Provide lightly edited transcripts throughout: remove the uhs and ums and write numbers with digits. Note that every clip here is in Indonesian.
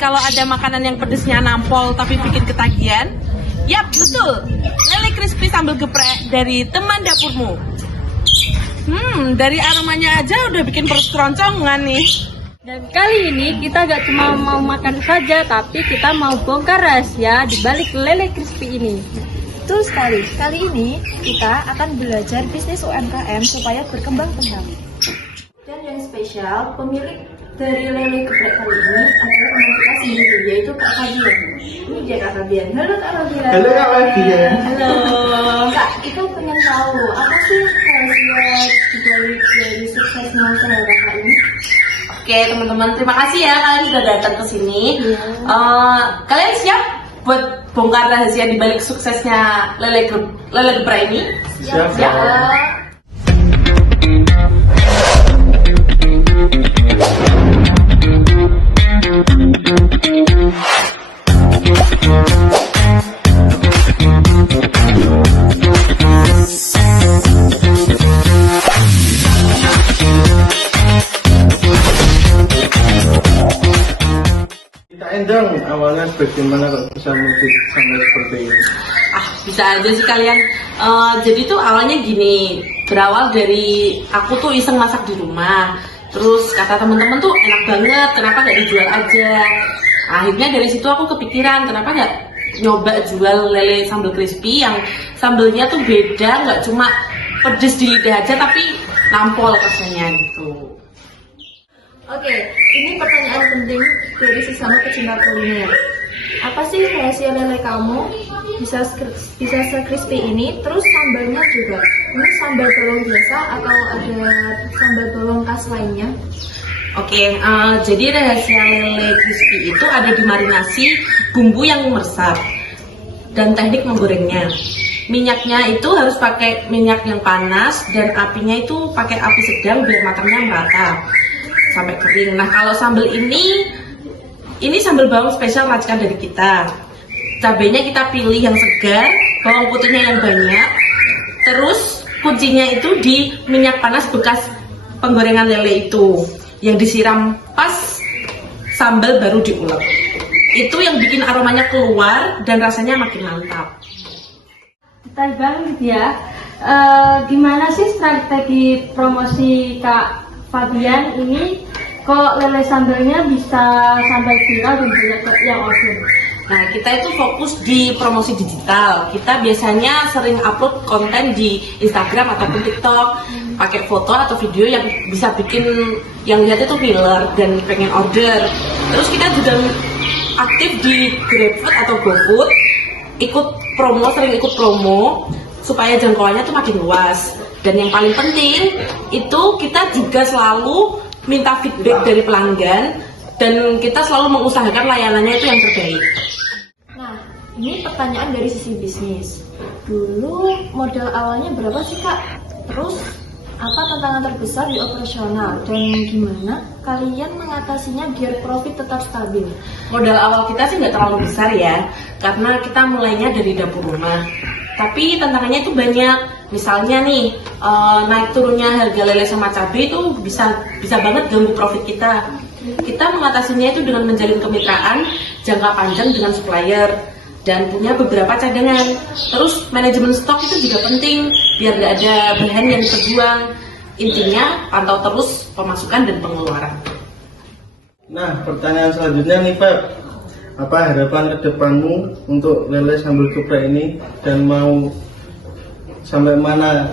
Kalau ada makanan yang pedesnya nampol tapi bikin ketagihan, yap betul, lele crispy sambal geprek dari teman dapurmu. Dari aromanya aja udah bikin perut keroncongan nih. Dan kali ini kita gak cuma mau makan saja, tapi kita mau bongkar rahasia di balik lele crispy ini. Betul sekali, kali ini kita akan belajar bisnis UMKM supaya berkembang kembang. Dan yang spesial, pemilik dari lele geprek kali ini adalah teman kita sendiri, yaitu Kak Fabian. Ini dia Kak Fabian. Halo Kak Fabian. Halo Kak Fabian. Halo. Kak, itu pengen tahu apa sih rahasia dibalik dari suksesnya usaha Kakak ini? Oke teman-teman, terima kasih ya kalian sudah datang ke sini. Kalian siap buat bongkar rahasia di balik suksesnya lele geprek ini? Siap. Endang, awalnya bagaimana kok bisa muncul sampai seperti ini? Bisa aja sih kalian. Jadi tuh awalnya gini, berawal dari aku tuh iseng masak di rumah. Terus kata temen-temen tuh enak banget, kenapa nggak dijual aja? Akhirnya dari situ aku kepikiran, kenapa nggak nyoba jual lele sambal crispy yang sambelnya tuh beda, nggak cuma pedes di lidah aja tapi nampol rasanya gitu. Oke, ini pertanyaan penting dari sesama pecinta kuliner. Apa sih rahasia lele kamu bisa se-crispy ini? Terus sambalnya juga, ini sambal bolong biasa atau ada sambal bolong khas lainnya? Oke, jadi rahasia lele crispy itu ada di marinasi bumbu yang meresap dan teknik menggorengnya. Minyaknya itu harus pakai minyak yang panas dan apinya itu pakai api sedang biar matangnya merata sampai kering. Nah kalau sambal ini sambal bawang spesial racikan dari kita. Cabenya kita pilih yang segar, bawang putihnya yang banyak. Terus kuncinya itu di minyak panas bekas penggorengan lele itu, yang disiram pas sambal baru diulek. Itu yang bikin aromanya keluar dan rasanya makin mantap. Detail banget ya. Gimana sih strategi promosi Kak Fabian ini? Kok lele sambalnya bisa sampai viral dan banyak yang order? Nah, kita itu fokus di promosi digital. Kita biasanya sering upload konten di Instagram ataupun TikTok, pakai foto atau video yang bisa bikin yang lihat itu filler dan pengen order. Terus kita juga aktif di GrabFood atau GoFood, sering ikut promo supaya jangkauannya tuh makin luas. Dan yang paling penting itu kita juga selalu minta feedback dari pelanggan dan kita selalu mengusahakan layanannya itu yang terbaik. Nah, ini pertanyaan dari sisi bisnis. Dulu modal awalnya berapa sih Kak? Terus apa tantangan terbesar di operasional dan gimana kalian mengatasinya biar profit tetap stabil? Modal awal kita sih nggak terlalu besar ya, karena kita mulainya dari dapur rumah. Tapi tantangannya itu banyak. Misalnya nih, naik turunnya harga lele sama cabai itu bisa banget ganggu profit kita. Kita mengatasinya itu dengan menjalin kemitraan jangka panjang dengan supplier dan punya beberapa cadangan. Terus manajemen stok itu juga penting biar nggak ada bahan yang terbuang. Intinya pantau terus pemasukan dan pengeluaran. Nah, pertanyaan selanjutnya nih Pak, apa harapan ke depanmu untuk lele sambal geprek ini dan mau sampai mana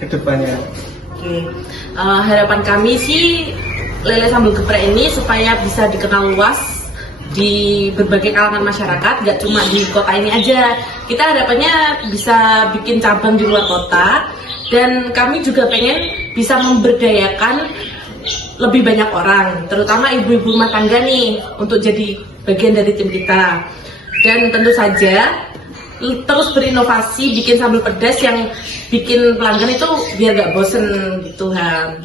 ke depannya? Oke, harapan kami sih lele sambal geprek ini supaya bisa dikenal luas di berbagai kalangan masyarakat, nggak cuma di kota ini aja. Kita harapannya bisa bikin cabang di luar kota dan kami juga pengen bisa memberdayakan lebih banyak orang, terutama ibu-ibu rumah tangga nih untuk jadi bagian dari tim kita. Dan tentu saja terus berinovasi bikin sambal pedas yang bikin pelanggan itu biar gak bosen gitu Han.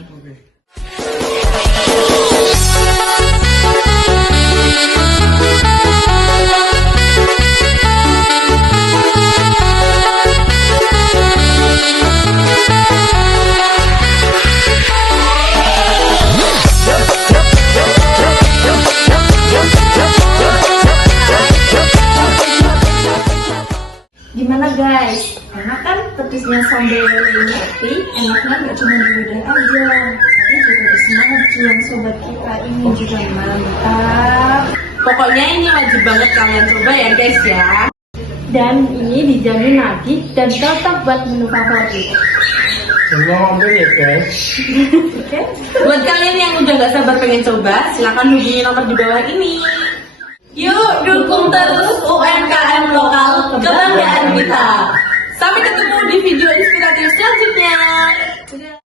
pedesnya sambal lele ini tapi enaknya nggak cuma di lidah aja, tapi juga di semua juang sobat kita ini juga mantap. Pokoknya ini wajib banget kalian coba ya guys ya. Dan ini dijamin nagih dan cocok buat menu favorit. Semua mampir ya guys. Oke? Buat kalian yang udah gak sabar pengen coba, silakan hubungi nomor di bawah ini. Yuk dukung terus UMKM lokal kebanggaan kita. Sampai ketemu di video inspiratif selanjutnya.